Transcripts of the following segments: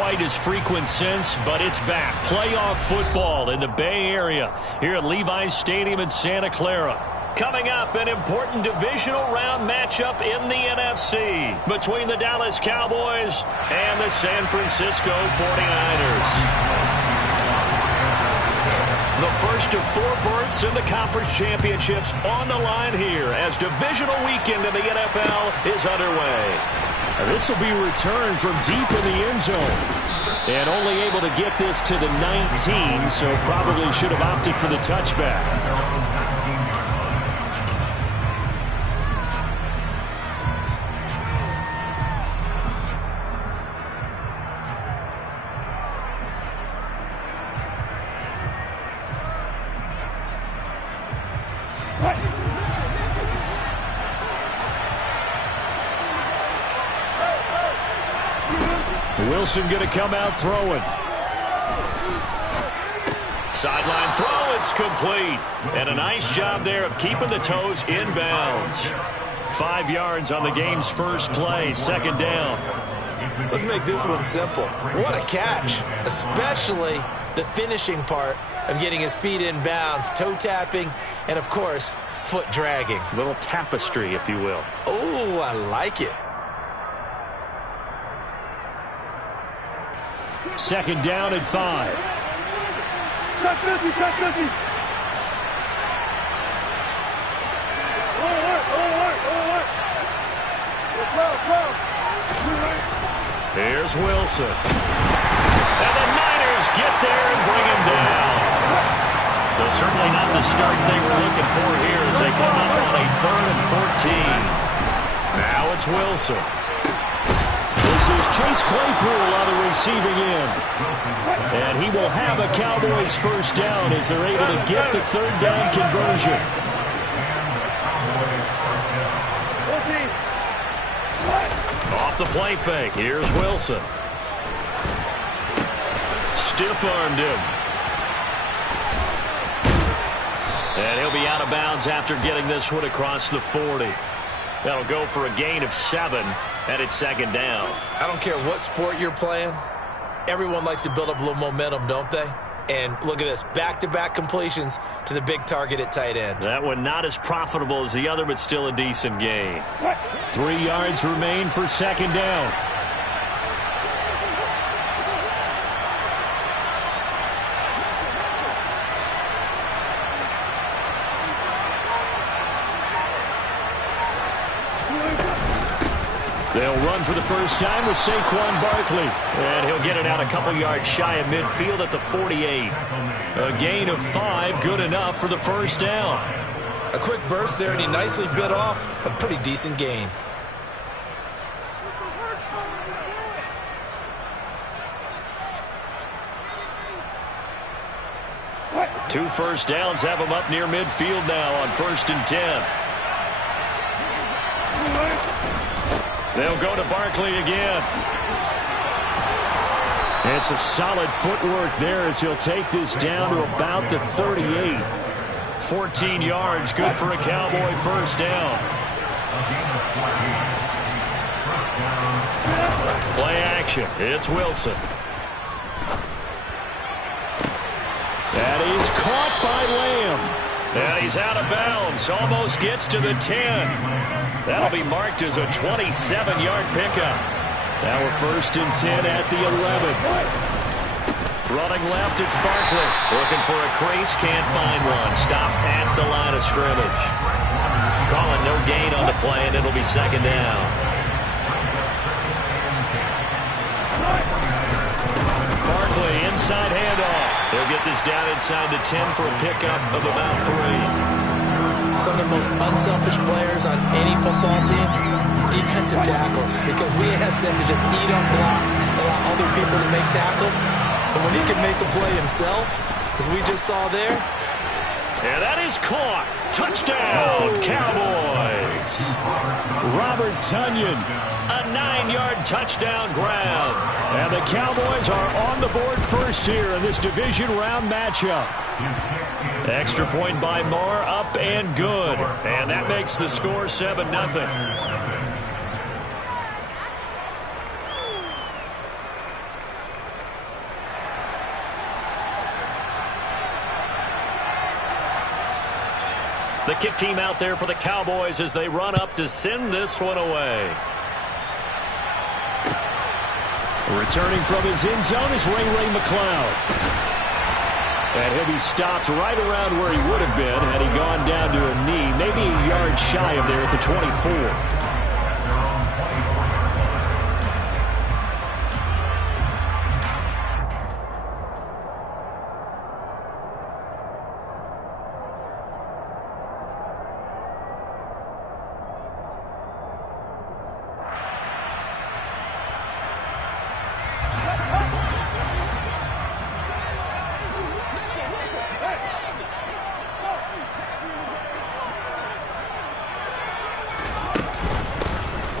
quite as frequent since, but it's back. Playoff football in the Bay Area here at Levi's Stadium in Santa Clara. Coming up, an important divisional round matchup in the NFC between the Dallas Cowboys and the San Francisco 49ers. The first of 4 berths in the conference championships on the line here as divisional weekend in the NFL is underway. This will be returned from deep in the end zone. And only able to get this to the 19, so probably should have opted for the touchback. Wilson going to come out throwing. Sideline throw, it's complete. And a nice job there of keeping the toes in bounds. 5 yards on the game's first play, second down. Let's make this one simple. What a catch, especially the finishing part of getting his feet in bounds, toe tapping, and of course, foot dragging. A little tapestry, if you will. Oh, I like it. Second down and 5. Touch 50, touch 50. Here's Wilson. And the Niners get there and bring him down. Well, certainly not the start they were looking for here as they come up on a 3rd and 14. Now it's Wilson. This is Chase Claypool on the receiving end. And he will have a Cowboys first down as they're able to get the 3rd down conversion. Off the play fake. Here's Wilson. Stiff-armed him. And he'll be out of bounds after getting this one across the 40. That'll go for a gain of 7, and it's second down. I don't care what sport you're playing. Everyone likes to build up a little momentum, don't they? And look at this, back-to-back completions to the big target at tight end. That one not as profitable as the other, but still a decent gain. 3 yards remain for second down. They'll run for the first time with Saquon Barkley. And he'll get it out a couple yards shy of midfield at the 48. A gain of 5, good enough for the first down. A quick burst there, and he nicely bit off a pretty decent gain. Two first downs have him up near midfield now on 1st and 10. They'll go to Barkley again. And some solid footwork there as he'll take this down to about the 38. 14 yards, good for a Cowboy first down. Play action, it's Wilson. That is caught by Lamb. And he's out of bounds, almost gets to the 10. That'll be marked as a 27-yard pickup. Now we're 1st and 10 at the 11. Running left, it's Barkley. Looking for a crease, can't find one. Stopped at the line of scrimmage. Calling no gain on the play, and it'll be second down. Barkley, inside handoff. He'll get this down inside the 10 for a pickup of about 3. Some of the most unselfish players on any football team, defensive tackles, because we ask them to just eat up blocks, allow other people to make tackles. And when he can make the play himself, as we just saw there. And that is caught. Touchdown, Cowboys. Robert Tonyan. A 9-yard touchdown grab. And the Cowboys are on the board first here in this division round matchup. Extra point by Moore, up and good. And that makes the score 7-0. The kick team out there for the Cowboys as they run up to send this one away. Returning from his end zone is Ray McCloud. And he'll be stopped right around where he would have been had he gone down to a knee, maybe a yard shy of there at the 24.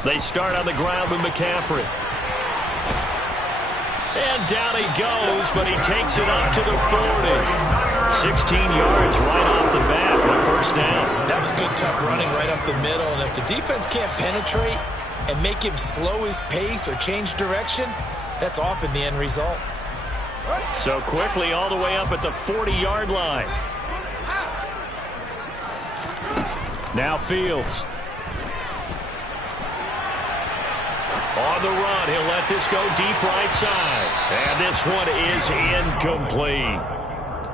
They start on the ground with McCaffrey. And down he goes, but he takes it up to the 40. 16 yards right off the bat with first down. That was good, tough running right up the middle. And if the defense can't penetrate and make him slow his pace or change direction, that's often the end result. So quickly all the way up at the 40-yard line. Now Fields. On the run, he'll let this go deep right side. And this one is incomplete.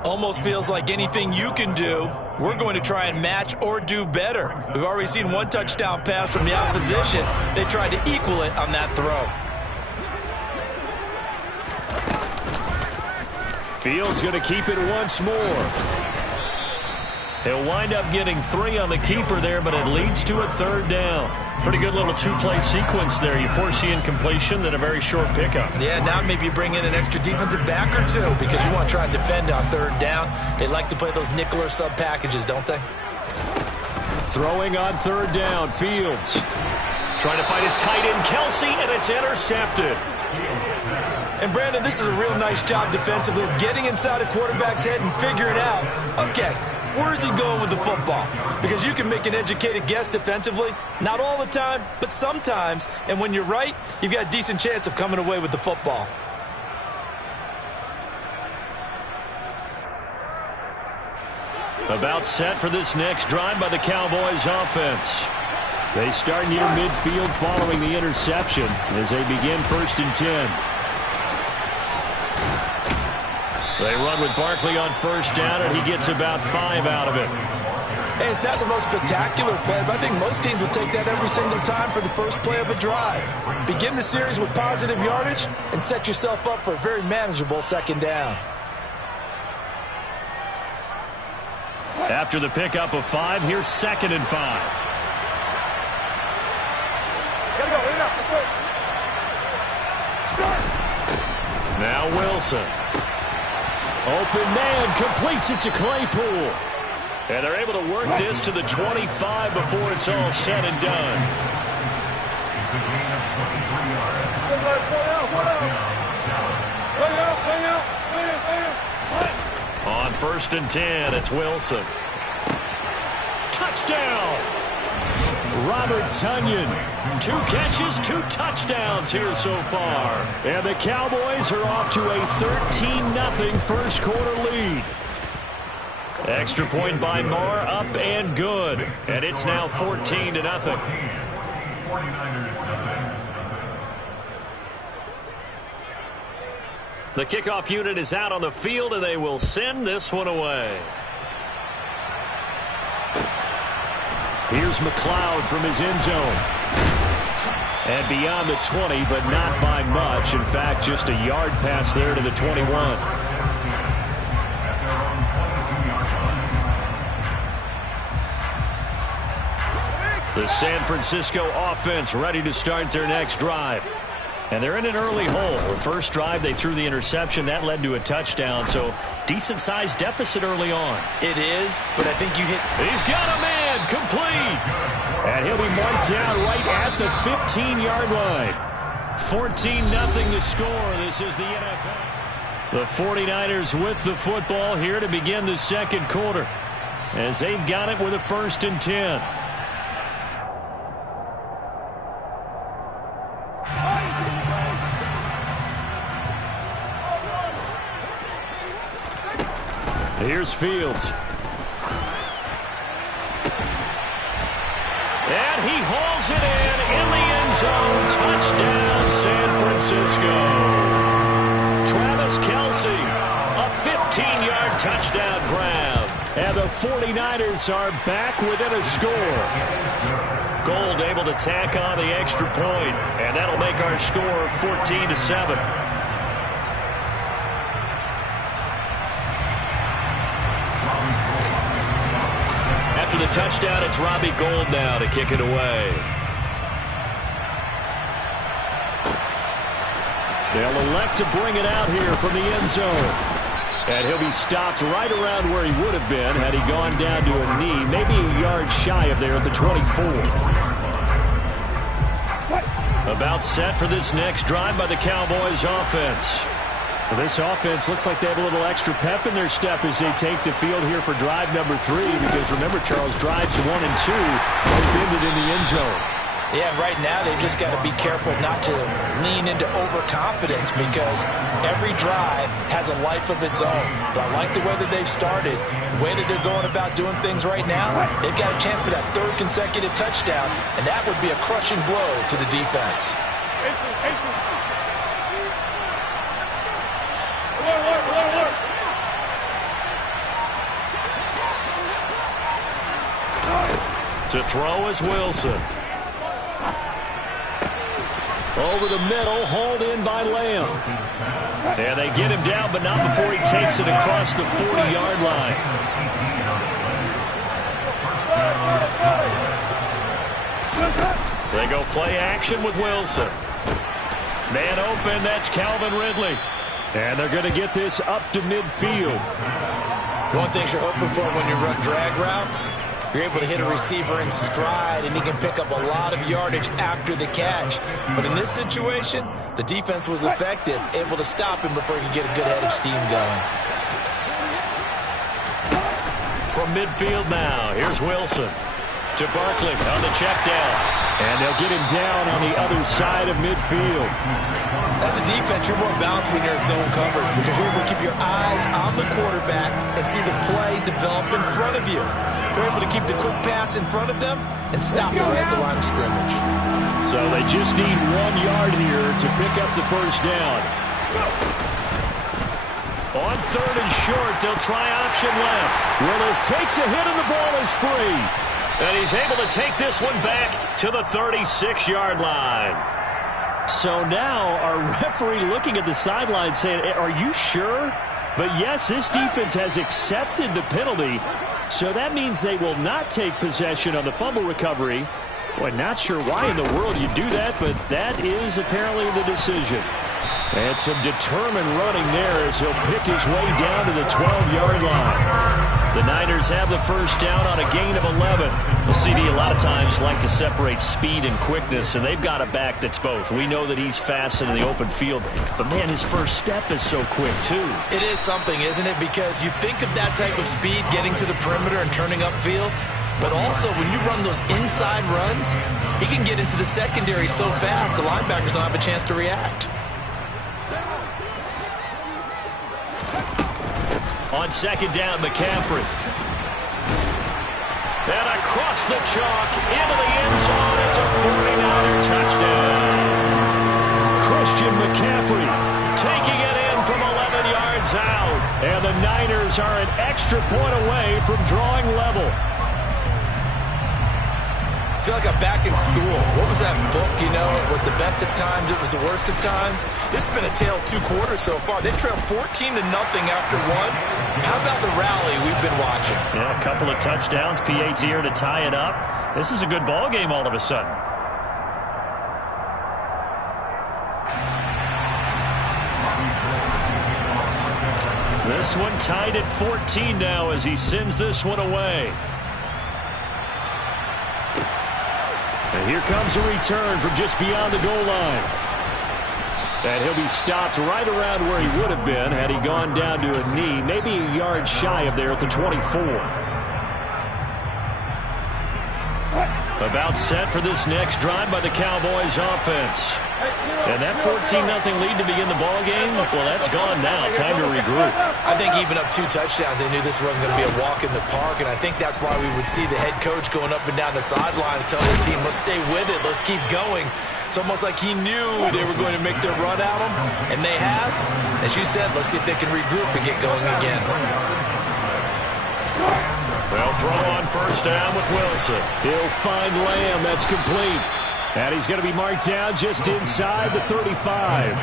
Almost feels like anything you can do, we're going to try and match or do better. We've already seen one touchdown pass from the opposition. They tried to equal it on that throw. Fields going to keep it once more. He'll wind up getting 3 on the keeper there, but it leads to a third down. Pretty good little two-play sequence there. You force the incompletion, then a very short pickup. Yeah, now maybe you bring in an extra defensive back or two because you want to try and defend on third down. They like to play those nickel or sub packages, don't they? Throwing on third down, Fields. Trying to find his tight end, Kelsey, and it's intercepted. And, Brandon, this is a real nice job defensively of getting inside a quarterback's head and figuring out, okay, where's he going with the football? Because you can make an educated guess defensively. Not all the time, but sometimes. And when you're right, you've got a decent chance of coming away with the football. About set for this next drive by the Cowboys offense. They start near midfield following the interception as they begin 1st and 10. They run with Barkley on first down, and he gets about 5 out of it. Hey, it's not the most spectacular play, but I think most teams will take that every single time for the first play of a drive. Begin the series with positive yardage and set yourself up for a very manageable second down. After the pickup of 5, here's 2nd and 5. Now Wilson. Open man completes it to Claypool. And they're able to work this to the 25 before it's all said and done. On 1st and 10, it's Wilson. Touchdown! Robert Tonyan. 2 catches, 2 touchdowns here so far. And the Cowboys are off to a 13-0 first quarter lead. Extra point by Moore, up and good. And it's now 14-0. The kickoff unit is out on the field, and they will send this one away. Here's McCloud from his end zone. And beyond the 20, but not by much. In fact, just a yard pass there to the 21. The San Francisco offense ready to start their next drive. And they're in an early hole. The first drive, they threw the interception. That led to a touchdown, so decent-sized deficit early on. It is, but I think you hit... He's got a man, complete. And he'll be marked down right at the 15-yard line. 14-0 the score. This is the NFL. The 49ers with the football here to begin the second quarter, as they've got it with a 1st and 10. Here's Fields. he hauls it in the end zone. Touchdown, San Francisco. Travis Kelce, a 15-yard touchdown grab. And the 49ers are back within a score. Gold able to tack on the extra point, and that'll make our score 14-7. After the touchdown, it's Robbie Gould now to kick it away. They'll elect to bring it out here from the end zone. And he'll be stopped right around where he would have been had he gone down to a knee, maybe a yard shy of there at the 24. About set for this next drive by the Cowboys offense. Well, this offense looks like they have a little extra pep in their step as they take the field here for drive number 3, because remember, Charles, drives 1 and 2 both ended in the end zone. Yeah, right now they've just got to be careful not to lean into overconfidence, because every drive has a life of its own. But I like the way that they've started, the way that they're going about doing things right now. They've got a chance for that 3rd consecutive touchdown, and that would be a crushing blow to the defense. To throw is Wilson. Over the middle, hauled in by Lamb. And they get him down, but not before he takes it across the 40-yard line. They go play action with Wilson. Man open, that's Calvin Ridley. And they're going to get this up to midfield. One thing you're hoping for when you run drag routes, you're able to hit a receiver in stride, and he can pick up a lot of yardage after the catch. But in this situation, the defense was effective, able to stop him before he could get a good head of steam going. From midfield now, here's Wilson. To Barkley on the check down. And they'll get him down on the other side of midfield. As a defense, you're more balanced when you're in zone coverage, because you're able to keep your eyes on the quarterback and see the play develop in front of you. You're able to keep the quick pass in front of them and stop it right at the line of scrimmage. So they just need 1 yard here to pick up the first down. On 3rd and short, they'll try option left. Willis takes a hit and the ball is free. And he's able to take this one back to the 36-yard line. So now our referee looking at the sideline saying, are you sure? But yes, this defense has accepted the penalty. So that means they will not take possession on the fumble recovery. Well, not sure why in the world you do that, but that is apparently the decision. And some determined running there as he'll pick his way down to the 12-yard line. The Niners have the first down on a gain of 11. The CD a lot of times like to separate speed and quickness, and they've got a back that's both. We know that he's fast in the open field, but man, his first step is so quick too. It is something, isn't it? Because you think of that type of speed getting to the perimeter and turning upfield, but also when you run those inside runs, he can get into the secondary so fast the linebackers don't have a chance to react. On 2nd down, McCaffrey. And across the chalk, into the end zone. It's a 49er touchdown. Christian McCaffrey taking it in from 11 yards out. And the Niners are an extra point away from drawing level. I feel like I'm back in school. What was that book, you know? It was the best of times, it was the worst of times. This has been a tale of 2 quarters so far. They trailed 14-0 after 1. How about the rally we've been watching? Yeah, a couple of touchdowns. PAT here to tie it up. This is a good ball game all of a sudden. This one tied at 14 now as he sends this one away. And here comes a return from just beyond the goal line. And he'll be stopped right around where he would have been had he gone down to a knee, maybe a yard shy of there at the 24. About set for this next drive by the Cowboys offense. And that 14-0 lead to begin the ball game, well, that's gone now. Time to regroup. I think even up 2 touchdowns, they knew this wasn't going to be a walk in the park, and I think that's why we would see the head coach going up and down the sidelines telling his team, let's stay with it, let's keep going. It's almost like he knew they were going to make their run at him, and they have. As you said, let's see if they can regroup and get going again. They'll throw on first down with Wilson. He'll find Lamb. That's complete. And he's going to be marked down just inside the 35.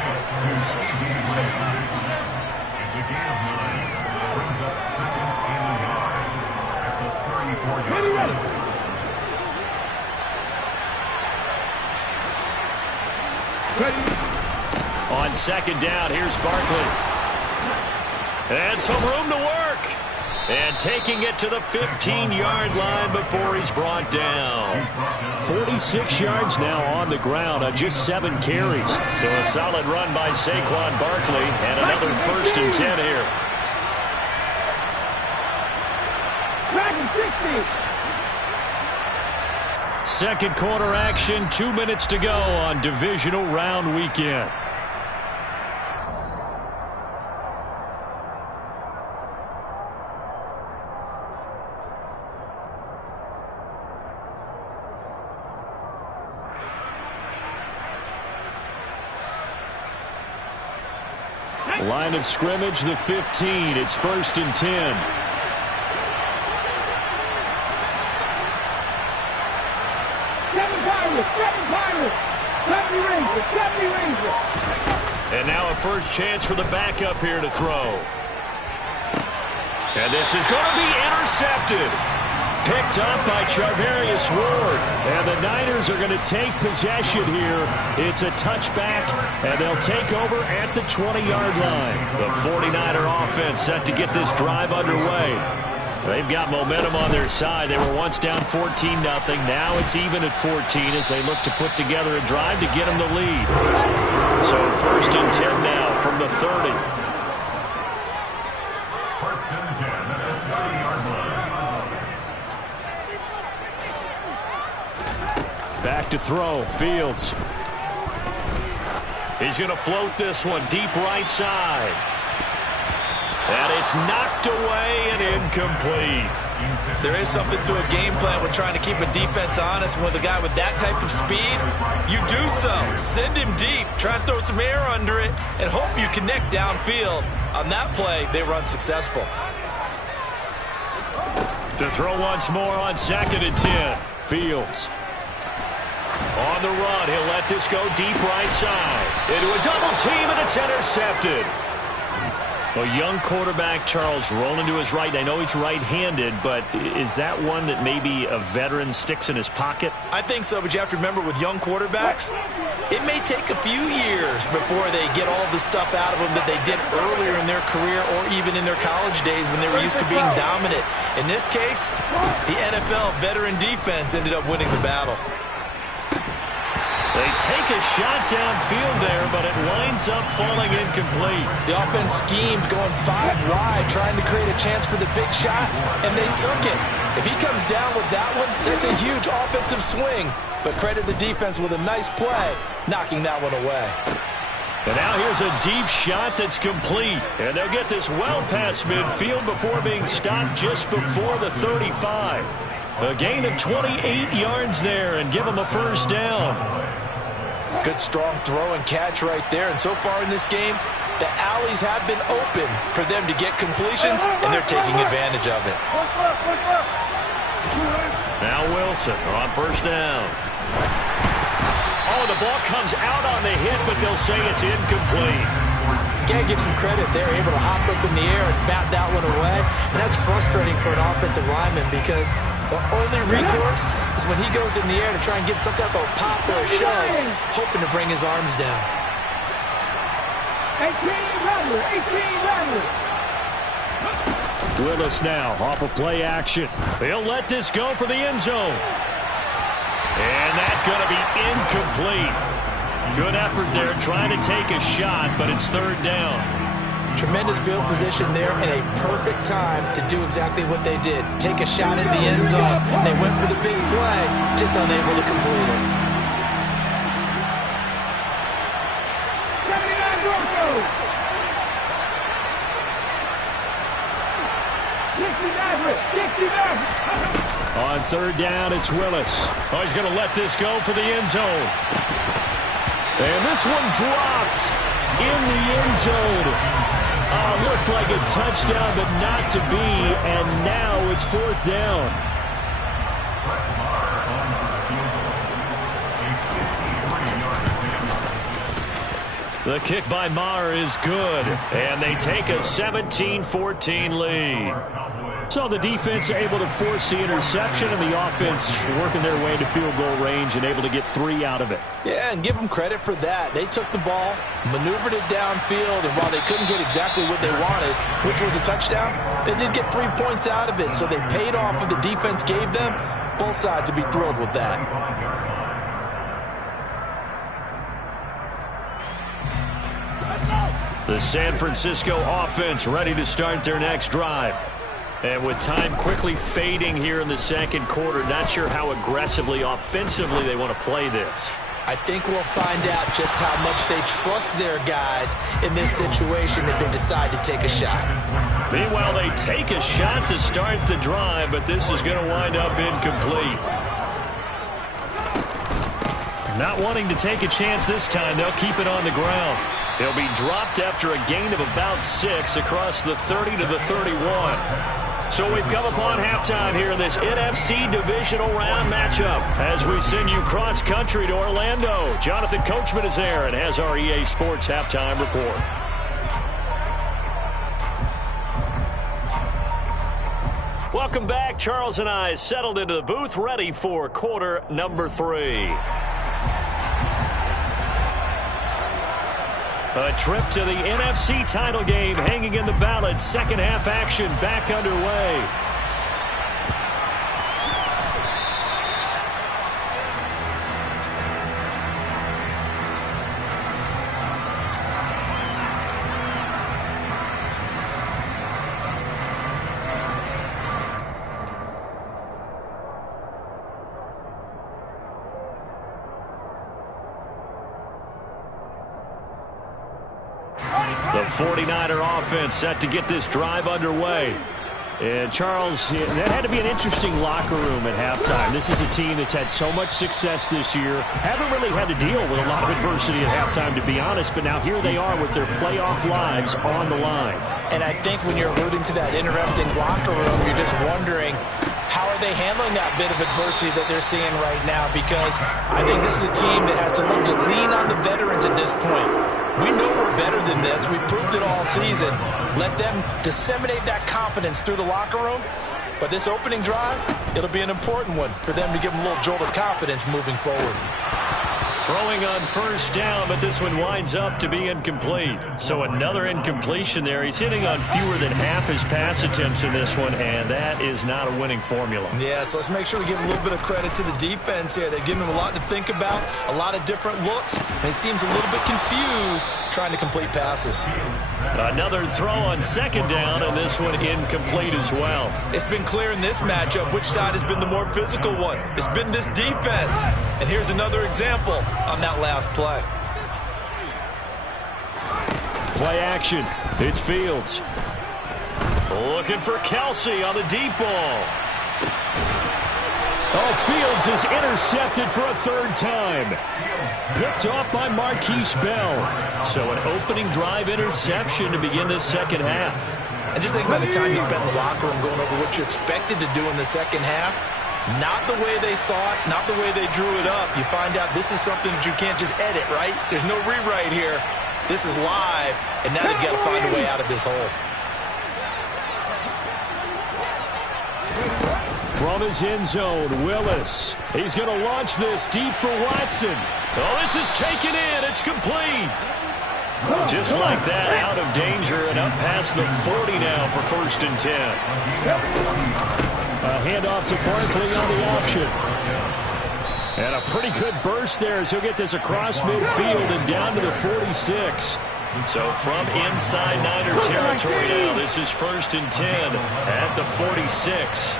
On second down, here's Barkley. And some room to work. And taking it to the 15-yard line before he's brought down. 46 yards now on the ground on just 7 carries. So a solid run by Saquon Barkley and another 1st and 10 here. Second quarter action, 2 minutes to go on Divisional Round weekend. Line of scrimmage, the 15. It's 1st and 10. And now a first chance for the backup here to throw. And this is going to be intercepted. Picked up by Charvarius Ward. And the Niners are going to take possession here. It's a touchback, and they'll take over at the 20-yard line. The 49er offense set to get this drive underway. They've got momentum on their side. They were once down 14-0. Now it's even at 14 as they look to put together a drive to get them the lead. So 1st and 10 now from the 30. Back to throw, Fields. He's going to float this one deep right side. And it's knocked away and incomplete. There is something to a game plan with trying to keep a defense honest. With a guy with that type of speed, you do so. Send him deep. Try and throw some air under it and hope you connect downfield. On that play, they were unsuccessful. To throw once more on 2nd and 10. Fields. On the run, he'll let this go deep right side. Into a double team, and it's intercepted. A young quarterback, Charles, rolling to his right. I know he's right-handed, but is that one that maybe a veteran sticks in his pocket? I think so, but you have to remember with young quarterbacks, it may take a few years before they get all the stuff out of them that they did earlier in their career or even in their college days when they were used to being dominant. In this case, the NFL veteran defense ended up winning the battle. They take a shot downfield there, but it winds up falling incomplete. The offense schemed going 5 wide, trying to create a chance for the big shot, and they took it. If he comes down with that one, that's a huge offensive swing. But credit the defense with a nice play, knocking that one away. And now here's a deep shot that's complete. And they'll get this well past midfield before being stopped just before the 35. A gain of 28 yards there and give them a first down. Good strong throw and catch right there. And so far in this game, the alleys have been open for them to get completions, and they're taking advantage of it. Now Wilson on first down. Oh, the ball comes out on the hit, but they'll say it's incomplete. You got to give some credit. They're able to hop up in the air and bat that one away. And that's frustrating for an offensive lineman because the only recourse is when he goes in the air to try and get some type of a pop or a shove, hoping to bring his arms down. 18 Rattler. Willis now off of play action. They'll let this go for the end zone. And that's going to be incomplete. Good effort there trying to take a shot, but it's third down. Tremendous field position there and a perfect time to do exactly what they did. Take a shot at the end zone. They went for the big play, just unable to complete it. 79 Broncos. 69. On third down, it's Willis. Oh, he's going to let this go for the end zone. And this one dropped in the end zone. Looked like a touchdown, but not to be. And now it's fourth down. The kick by Maher is good. And they take a 17-14 lead. So the defense able to force the interception, and the offense working their way to field goal range and able to get 3 out of it. Yeah, and give them credit for that. They took the ball, maneuvered it downfield, and while they couldn't get exactly what they wanted, which was a touchdown, they did get 3 points out of it, so they paid off what the defense gave them. Both sides to be thrilled with that. The San Francisco offense ready to start their next drive. And with time quickly fading here in the second quarter, not sure how aggressively, offensively they want to play this. I think we'll find out just how much they trust their guys in this situation if they decide to take a shot. Meanwhile, they take a shot to start the drive, but this is going to wind up incomplete. Not wanting to take a chance this time, they'll keep it on the ground. He'll be dropped after a gain of about 6 across the 30 to the 31. So we've come upon halftime here in this NFC Divisional Round matchup as we send you cross-country to Orlando. Jonathan Coachman is there and has our EA Sports halftime report. Welcome back. Charles and I settled into the booth ready for quarter number 3. A trip to the NFC title game hanging in the balance. Second half action back underway. The 49er offense set to get this drive underway. And Charles, that had to be an interesting locker room at halftime. This is a team that's had so much success this year. Haven't really had to deal with a lot of adversity at halftime, to be honest. But now here they are with their playoff lives on the line. And I think when you're alluding to that interesting locker room, you're just wondering, how are they handling that bit of adversity that they're seeing right now? Because I think this is a team that has to look to lean on the veterans at this point. We know we're better than this. We've proved it all season. Let them disseminate that confidence through the locker room. But this opening drive, it'll be an important one for them to give them a little jolt of confidence moving forward. Throwing on first down, but this one winds up to be incomplete. So another incompletion there. He's hitting on fewer than half his pass attempts in this one, and that is not a winning formula. Yeah, so let's make sure we give a little bit of credit to the defense here. They've given him a lot to think about, a lot of different looks, and he seems a little bit confused trying to complete passes. Another throw on second down, and this one incomplete as well. It's been clear in this matchup which side has been the more physical one. It's been this defense. And here's another example on that last play. Play action. It's Fields. Looking for Kelsey on the deep ball. Oh, Fields is intercepted for a third time. Picked off by Marquise Bell. So an opening drive interception to begin this second half. And just think about the time you spent in the locker room going over what you expected to do in the second half. Not the way they saw it, not the way they drew it up. You find out this is something that you can't just edit, right? There's no rewrite here. This is live, and now they've got to find a way out of this hole. From his end zone, Willis. He's going to launch this deep for Watson. Oh, this is taken in. It's complete. Just like that, out of danger and up past the 40 now for 1st and 10. A handoff to Barkley on the option. And a pretty good burst there as he'll get this across midfield and down to the 46. So from inside Niner territory now, this is 1st and 10 at the 46.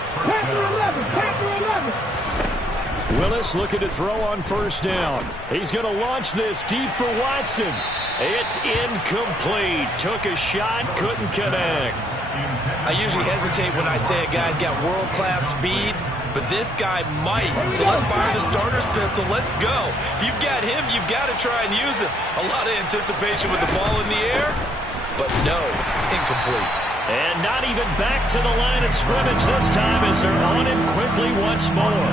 Willis looking to throw on 1st down. He's going to launch this deep for Watson. It's incomplete. Took a shot, couldn't connect. I usually hesitate when I say a guy's got world-class speed, but this guy might. So let's fire the starter's pistol. Let's go. If you've got him, you've got to try and use him. A lot of anticipation with the ball in the air, but no, incomplete. And not even back to the line of scrimmage this time as they're on him quickly once more.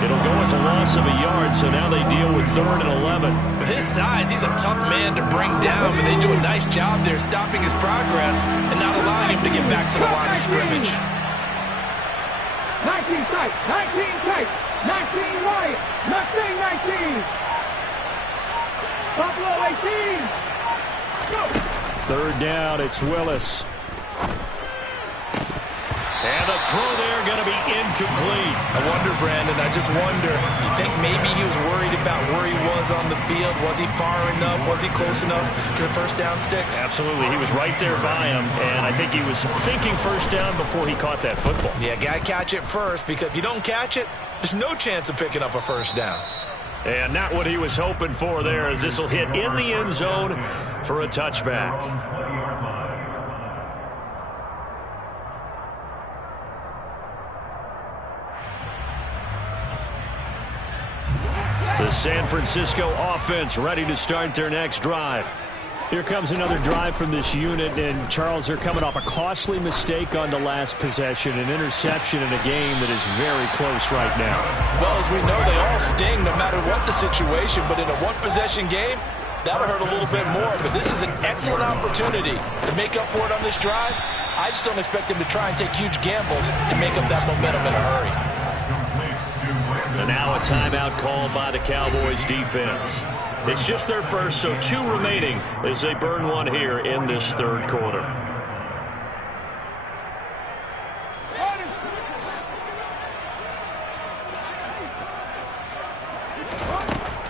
It'll go as a loss of a yard, so now they deal with 3rd and 11. With his size, he's a tough man to bring down, but they do a nice job there stopping his progress and not allowing him to get back to the line of scrimmage. 19 tight, 19 tight, 19 wide, nothing 19. Buffalo 18. Go. 3rd down, it's Willis. And the throw there going to be incomplete. I wonder, Brandon, I just wonder, you think maybe he was worried about where he was on the field? Was he far enough? Was he close enough to the 1st down sticks? Absolutely. He was right there by him, and I think he was thinking 1st down before he caught that football. Yeah, got to catch it first, because if you don't catch it, there's no chance of picking up a 1st down. And not what he was hoping for there, as this will hit in the end zone for a touchback. The San Francisco offense ready to start their next drive. Here comes another drive from this unit, and Charles, they're coming off a costly mistake on the last possession, an interception in a game that is very close right now. Well, as we know, they all sting no matter what the situation, but in a one-possession game, that'll hurt a little bit more. But this is an excellent opportunity to make up for it on this drive. I just don't expect them to try and take huge gambles to make up that momentum in a hurry. And now a timeout called by the Cowboys defense. It's just their first, so 2 remaining as they burn one here in this 3rd quarter.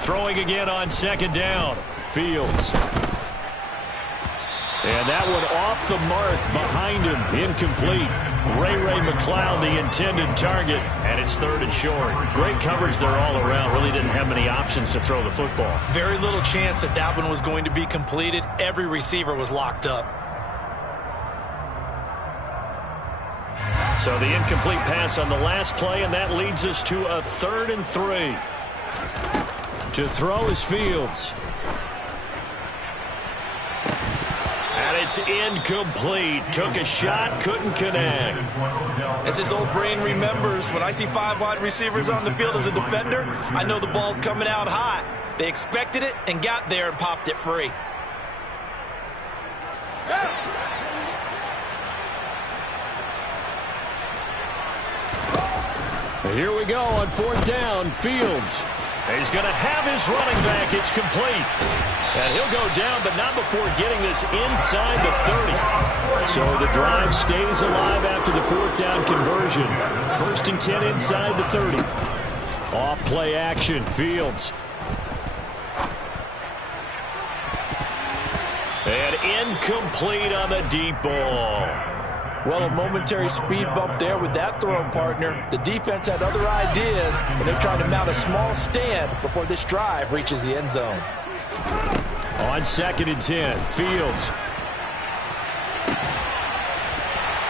Throwing again on 2nd down. Fields. And that one off the mark behind him. Incomplete. Ray McLeod, the intended target, and it's 3rd and short. Great coverage there all around. Really didn't have many options to throw the football. Very little chance that that one was going to be completed. Every receiver was locked up. So the incomplete pass on the last play, and that leads us to a 3rd and 3. To throw is Fields. And it's incomplete. Took a shot, couldn't connect. As his old brain remembers, when I see 5 wide receivers on the field as a defender, I know the ball's coming out hot. They expected it and got there and popped it free. Here we go on 4th down. Fields. He's going to have his running back. It's complete. And he'll go down, but not before getting this inside the 30. So the drive stays alive after the 4th down conversion. 1st and 10 inside the 30. Off play action. Fields. And incomplete on the deep ball. Well, a momentary speed bump there with that throw, partner. The defense had other ideas, and they're trying to mount a small stand before this drive reaches the end zone. On 2nd and 10, Fields.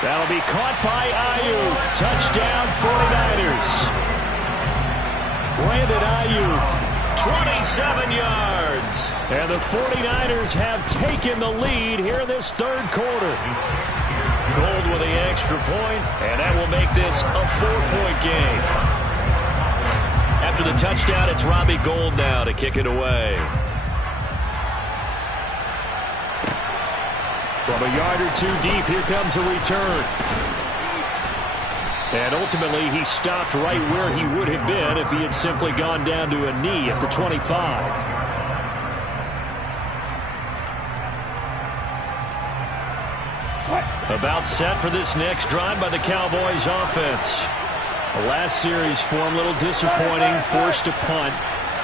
That'll be caught by Ayuk. Touchdown, 49ers. Brandon Ayuk, 27 yards. And the 49ers have taken the lead here in this 3rd quarter. Gold with the extra point, and that will make this a 4-point game. After the touchdown, it's Robbie Gould now to kick it away. From a yard or 2 deep, here comes a return. And ultimately, he stopped right where he would have been if he had simply gone down to a knee at the 25. About set for this next drive by the Cowboys offense. The last series for him, a little disappointing, forced to punt.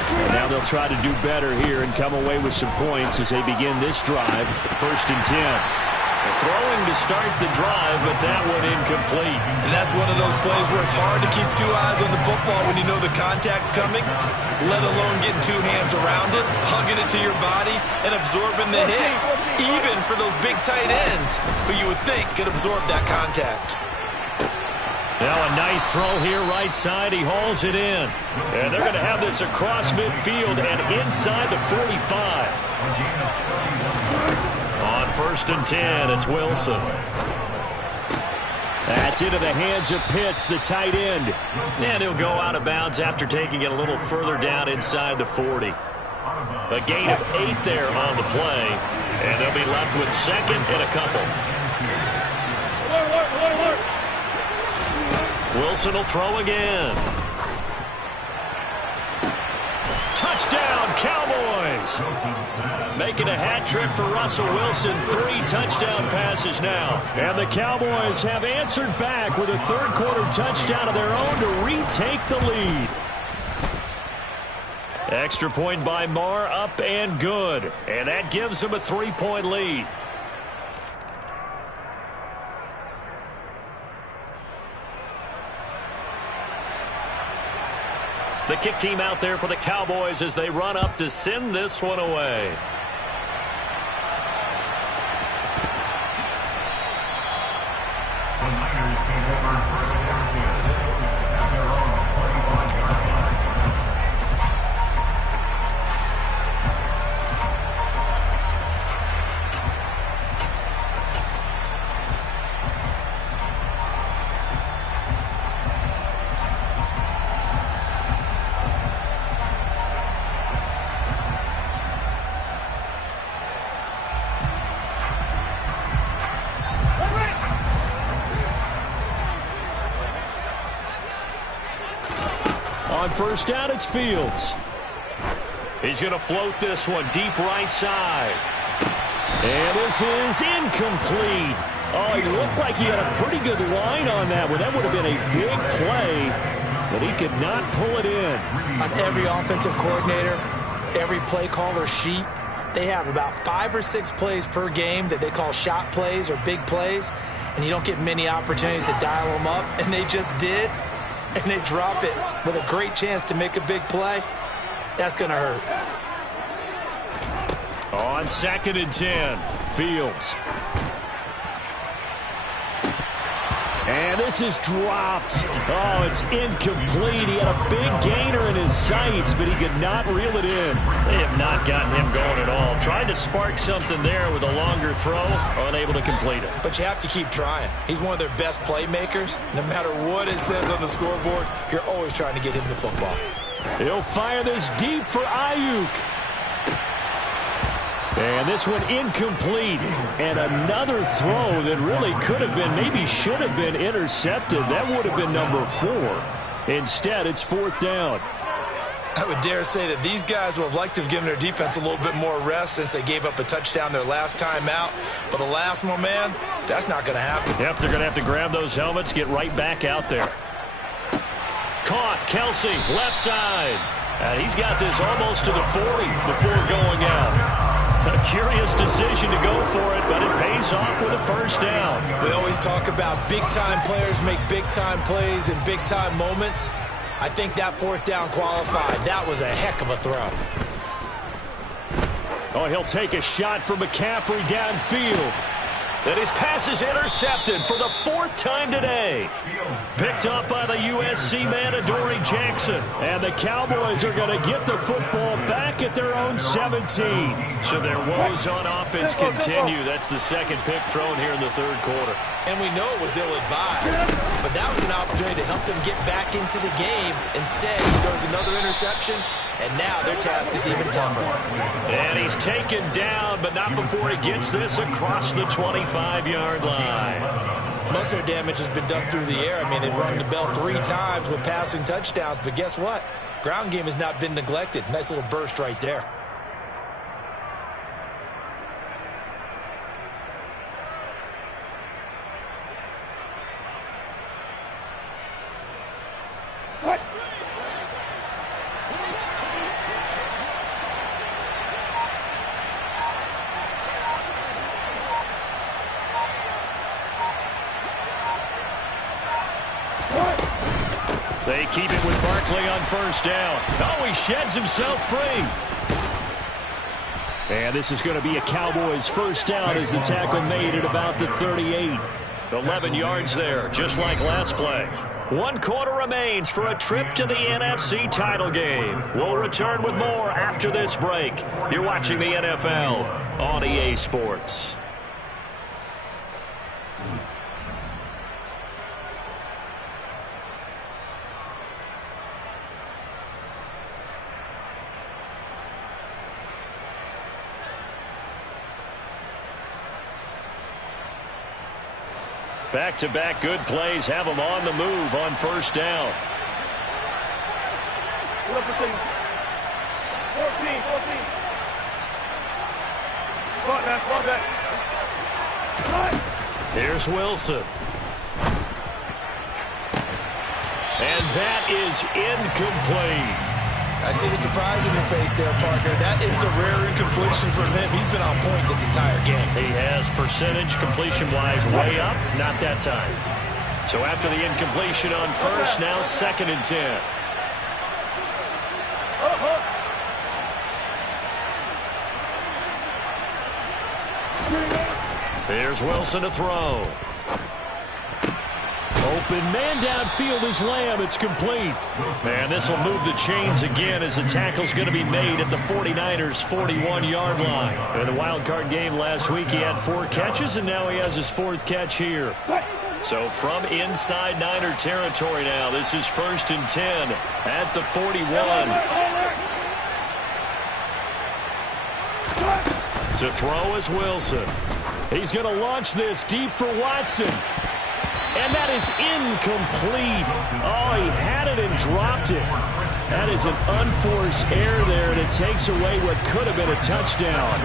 And now they'll try to do better here and come away with some points as they begin this drive. 1st and 10. Throwing to start the drive, but that one incomplete. And that's one of those plays where it's hard to keep 2 eyes on the football when you know the contact's coming, let alone getting 2 hands around it, hugging it to your body, and absorbing the hit, even for those big tight ends who you would think could absorb that contact. Now a nice throw here right side. He hauls it in. And they're going to have this across midfield and inside the 45. On 1st and 10, it's Wilson. That's into the hands of Pitts, the tight end. And he'll go out of bounds after taking it a little further down inside the 40. A gain of 8 there on the play. And they'll be left with 2nd and a couple. Wilson will throw again. Touchdown, Cowboys! Making a hat trick for Russell Wilson. 3 touchdown passes now. And the Cowboys have answered back with a 3rd quarter touchdown of their own to retake the lead. Extra point by Marr, up and good. And that gives them a 3-point lead. The kick team out there for the Cowboys as they run up to send this one away. On 1st down, it's Fields. He's going to float this one deep right side. And this is incomplete. Oh, he looked like he had a pretty good line on that one. That would have been a big play, but he could not pull it in. On every offensive coordinator, every play caller sheet, they have about 5 or 6 plays per game that they call shot plays or big plays, and you don't get many opportunities to dial them up, and they just did. And they drop it with a great chance to make a big play. That's going to hurt. On 2nd and 10, Fields. And this is dropped. Oh, it's incomplete. He had a big gainer in his sights, but he could not reel it in. They have not gotten him going at all. Tried to spark something there with a longer throw, unable to complete it. But you have to keep trying. He's one of their best playmakers. No matter what it says on the scoreboard, you're always trying to get him the football. He'll fire this deep for Ayuk. And this one incomplete. And another throw that really could have been, maybe should have been intercepted. That would have been number 4. Instead, it's 4th down. I would dare say that these guys would have liked to have given their defense a little bit more rest since they gave up a touchdown their last time out. But alas, my man, that's not going to happen. Yep, they're going to have to grab those helmets, get right back out there. Caught, Kelsey, left side. And he's got this almost to the 40 before going out. A curious decision to go for it, but it pays off with a 1st down. We always talk about big-time players make big-time plays in big-time moments. I think that 4th down qualified. That was a heck of a throw. Oh, he'll take a shot from McCaffrey downfield. And his pass is intercepted for the 4th time today. Picked up by the USC man, Adoree Jackson. And the Cowboys are going to get the football back at their own 17. So their woes on offense continue. That's the 2nd pick thrown here in the 3rd quarter. And we know it was ill-advised, but that was an opportunity to help them get back into the game. Instead, he throws another interception, and now their task is even tougher. And he's taken down, but not before he gets this across the 25-yard line. Most of their damage has been done through the air. I mean, they've rung the bell 3 times with passing touchdowns, but guess what? Ground game has not been neglected. Nice little burst right there. They keep it with Barkley on first down. Oh, he sheds himself free. And this is going to be a Cowboys first down as the tackle made at about the 38. 11 yards there, just like last play. 1 quarter remains for a trip to the NFC title game. We'll return with more after this break. You're watching the NFL on EA Sports. Back-to-back good plays have them on the move on first down. 14. Here's Wilson. And that is incomplete. I see the surprise in your face there, partner. That is a rare incompletion from him. He's been on point this entire game. He has percentage completion-wise way up, not that time. So after the incompletion on first, now 2nd and 10. Here's Wilson to throw. Open man downfield is Lamb. It's complete. And this will move the chains again as the tackle's going to be made at the 49ers' 41-yard line. In the wild card game last week, he had 4 catches, and now he has his 4th catch here. So from inside Niner territory now, this is 1st and 10 at the 41. To throw is Wilson. He's going to launch this deep for Watson. And that is incomplete. Oh, he had it and dropped it. That is an unforced error there, and it takes away what could have been a touchdown.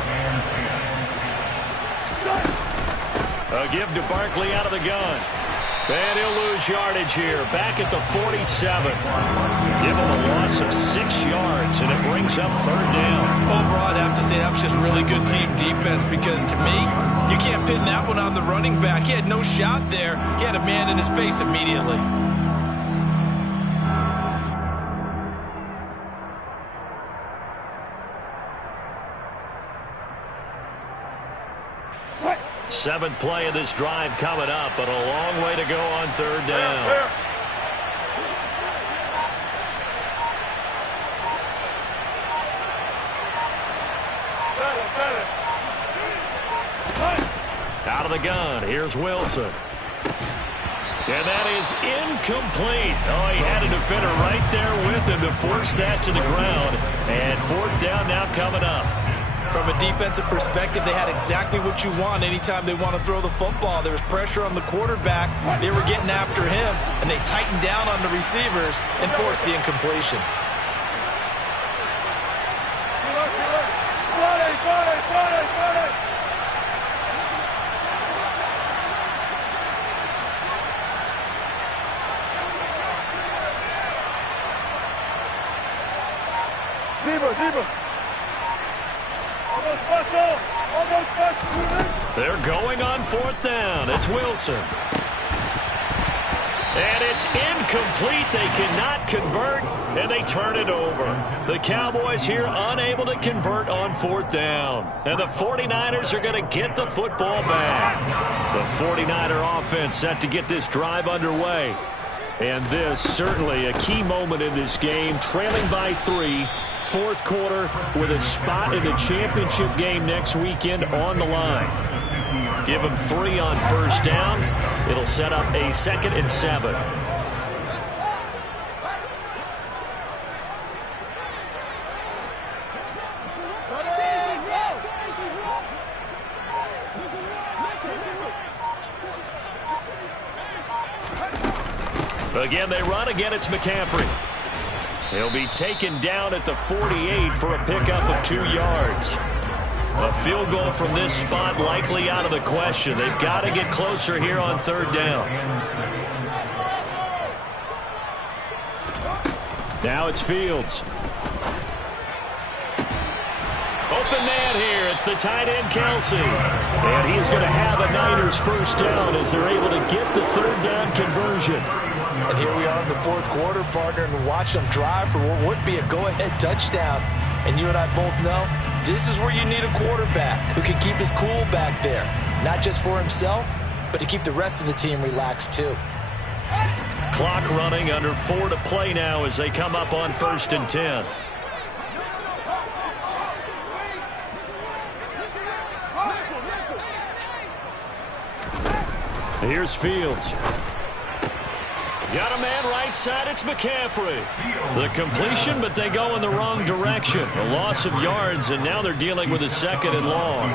A give to Barkley out of the gun. And he'll lose yardage here, back at the 47. Give him a loss of 6 yards, and it brings up 3rd down. Overall, I'd have to say that was just really good team defense because, to me, you can't pin that one on the running back. He had no shot there. He had a man in his face immediately. Seventh play of this drive coming up, but a long way to go on 3rd down. Out of the gun, here's Wilson. And that is incomplete. Oh, he had a defender right there with him to force that to the ground. And 4th down now coming up. From a defensive perspective, they had exactly what you want anytime they want to throw the football. There was pressure on the quarterback. They were getting after him, and they tightened down on the receivers and forced the incompletion. They're going on 4th down. It's Wilson. And it's incomplete. They cannot convert, and they turn it over. The Cowboys here unable to convert on 4th down. And the 49ers are going to get the football back. The 49er offense set to get this drive underway. And this certainly a key moment in this game, trailing by 3. 4th quarter with a spot in the championship game next weekend on the line. Give them 3 on first down. It'll set up a 2nd and 7. Again, they run. Again, it's McCaffrey. He'll be taken down at the 48 for a pickup of 2 yards. A field goal from this spot likely out of the question. They've got to get closer here on 3rd down. Now it's Fields. Open man here. It's the tight end, Kelsey. And he's going to have a Niners first down as they're able to get the third down conversion. And here we are in the fourth quarter, partner, and watch them drive for what would be a go-ahead touchdown. And you and I both know this is where you need a quarterback who can keep his cool back there. Not just for himself, but to keep the rest of the team relaxed too. Clock running, under 4 to play now as they come up on 1st and 10. Here's Fields. Got a man right side. It's McCaffrey. The completion, but they go in the wrong direction. A loss of yards, and now they're dealing with a 2nd and long.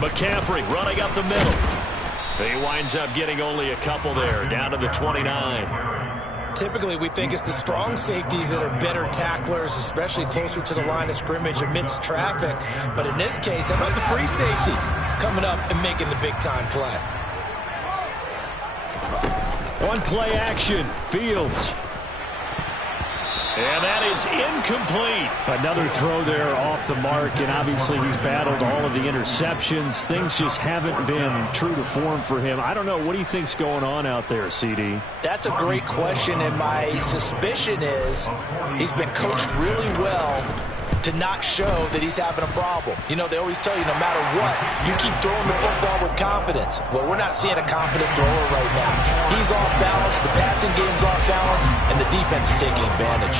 McCaffrey running up the middle. He winds up getting only a couple there, down to the 29. Typically, we think it's the strong safeties that are better tacklers, especially closer to the line of scrimmage amidst traffic. But in this case, how about the free safety coming up and making the big-time play? One play action. Fields. And that is incomplete. Another throw there off the mark, and obviously he's battled all of the interceptions. Things just haven't been true to form for him. I don't know. What do you think's going on out there, CD? That's a great question, and my suspicion is he's been coached really well to not show that he's having a problem. You know, they always tell you no matter what, you keep throwing the football with confidence. Well, we're not seeing a confident thrower right now. He's off balance, the passing game's off balance, and the defense is taking advantage.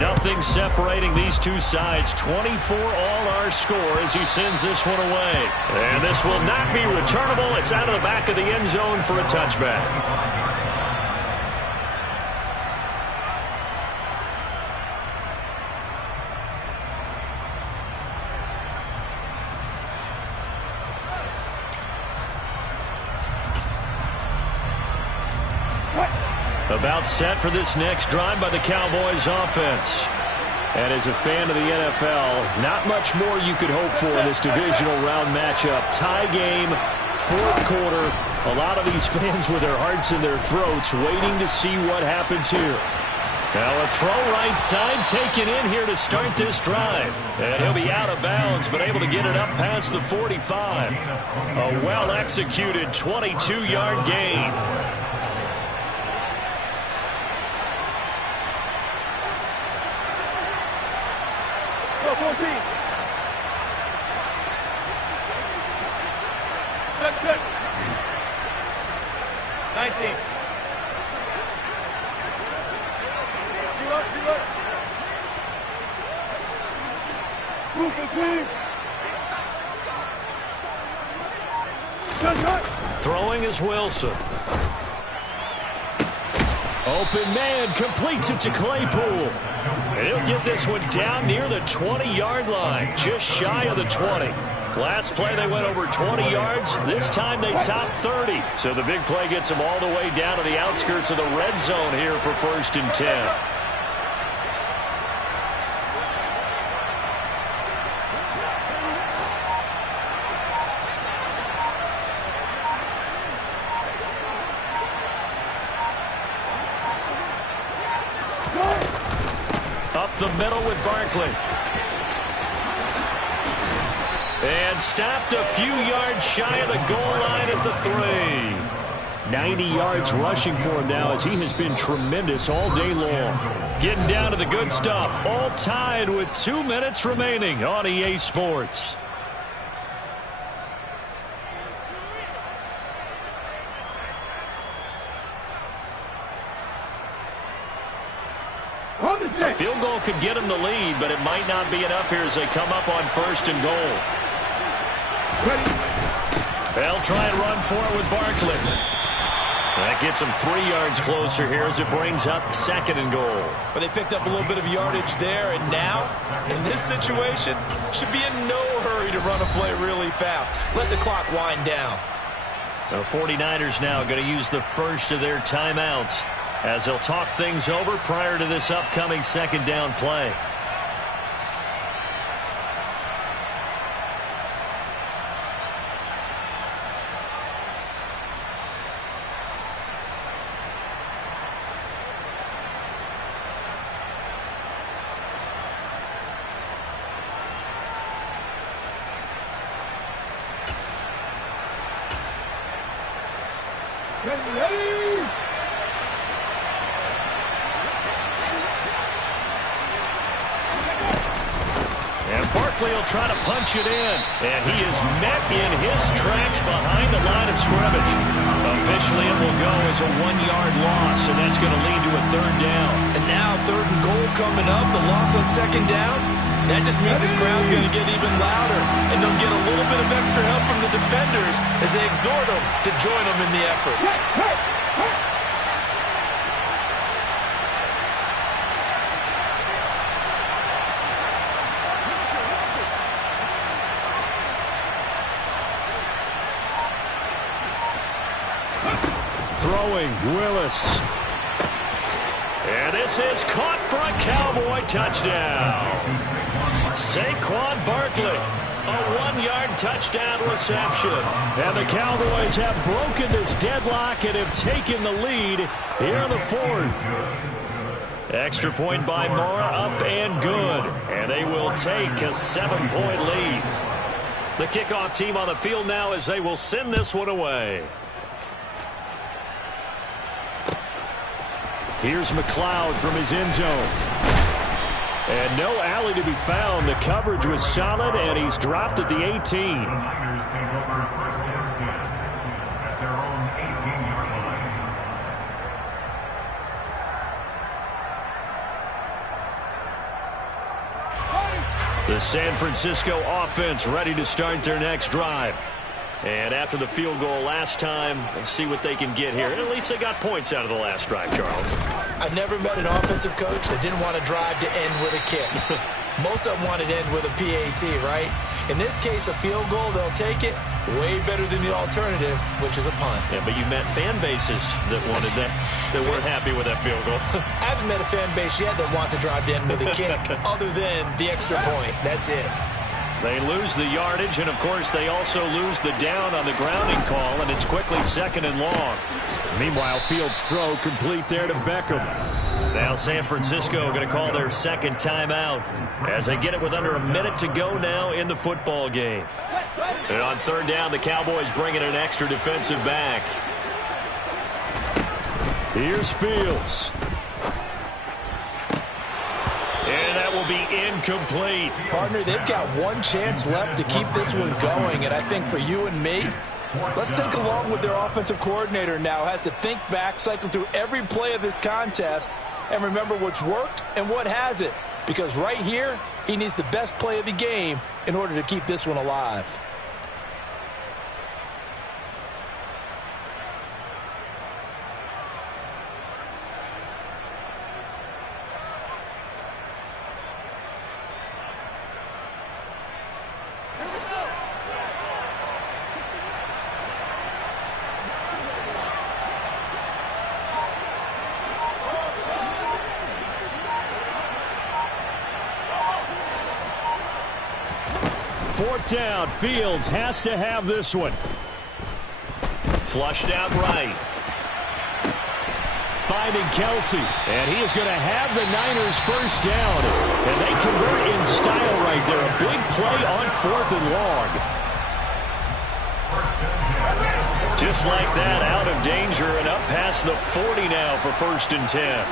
Nothing separating these two sides. 24 all our score as he sends this one away. And this will not be returnable. It's out of the back of the end zone for a touchback. About set for this next drive by the Cowboys offense. And as a fan of the NFL, not much more you could hope for in this divisional round matchup. Tie game, fourth quarter. A lot of these fans with their hearts in their throats waiting to see what happens here. Now a throw right side taken in here to start this drive. And he'll be out of bounds, but able to get it up past the 45. A well-executed 22-yard gain. Good. 19. Throwing is Wilson. Open man completes it to Claypool. And he'll get this one down near the 20-yard line, just shy of the 20. Last play they went over 20 yards. This time they topped 30. So the big play gets them all the way down to the outskirts of the red zone here for 1st and 10. Up the middle with Barkley. And stopped a few yards shy of the goal line at the 3. 90 yards rushing for him now as he has been tremendous all day long. Getting down to the good stuff. All tied with 2 minutes remaining on EA Sports. A field goal could get them the lead, but it might not be enough here as they come up on 1st and goal. They'll try and run for it with Barkley. That gets them 3 yards closer here as it brings up 2nd and goal. But they picked up a little bit of yardage there, and now, in this situation, should be in no hurry to run a play really fast. Let the clock wind down. The 49ers now going to use the first of their timeouts as they'll talk things over prior to this upcoming 2nd down play. Ready? And Barkley will try to punch it in. And he is met in his tracks behind the line of scrimmage. Officially, it will go as a 1-yard loss, and that's going to lead to a 3rd down. And now 3rd and goal coming up. The loss on 2nd down. That just means this crowd's going to get even louder. And they'll get a little bit of extra help from the defenders as they exhort them to join them in the effort. Throwing, Willis. And this is caught for a Cowboy touchdown. Saquon Barkley, a 1-yard touchdown reception. And the Cowboys have broken this deadlock and have taken the lead here in the 4th. Extra point by Mora, up and good. And they will take a 7-point lead. The kickoff team on the field now as they will send this one away. Here's McLeod from his end zone. And no alley to be found. The coverage was solid, and he's dropped at the 18. The Niners take over 1st and 10 at their own 18-yard line. The San Francisco offense ready to start their next drive. And after the field goal last time, we'll see what they can get here. And at least they got points out of the last drive, Charles. I've never met an offensive coach that didn't want to drive to end with a kick. Most of them want to end with a PAT, right? In this case, a field goal, they'll take it. Way better than the alternative, which is a punt. Yeah, but you met fan bases that wanted that weren't happy with that field goal. I haven't met a fan base yet that wants to drive to end with a kick, other than the extra point. That's it. They lose the yardage, and, of course, they also lose the down on the grounding call, and it's quickly 2nd and long. Meanwhile, Fields' throw complete there to Beckham. Now San Francisco going to call their 2nd timeout as they get it with under a minute to go now in the football game. And on 3rd down, the Cowboys bring in an extra defensive back. Here's Fields. And that will be incomplete. Partner, they've got one chance left to keep this one going, and I think for you and me, let's think along with their offensive coordinator now. Has to think back, cycle through every play of this contest, and remember what's worked and what hasn't. Because right here, he needs the best play of the game in order to keep this one alive. Fourth down. Fields has to have this one. Flushed out right. Finding Kelsey. And he is going to have the Niners first down. And they convert in style right there. A big play on 4th and long. Just like that, out of danger and up past the 40 now for 1st and 10.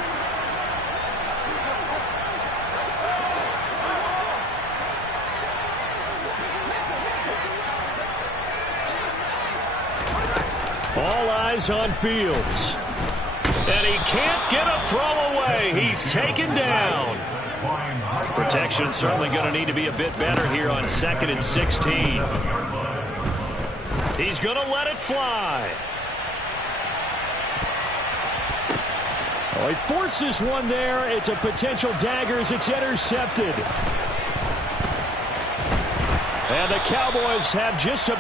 All eyes on Fields. And he can't get a throw away. He's taken down. Protection certainly going to need to be a bit better here on 2nd and 16. He's going to let it fly. Oh, he forces one there. It's a potential dagger as it's intercepted. And the Cowboys have just about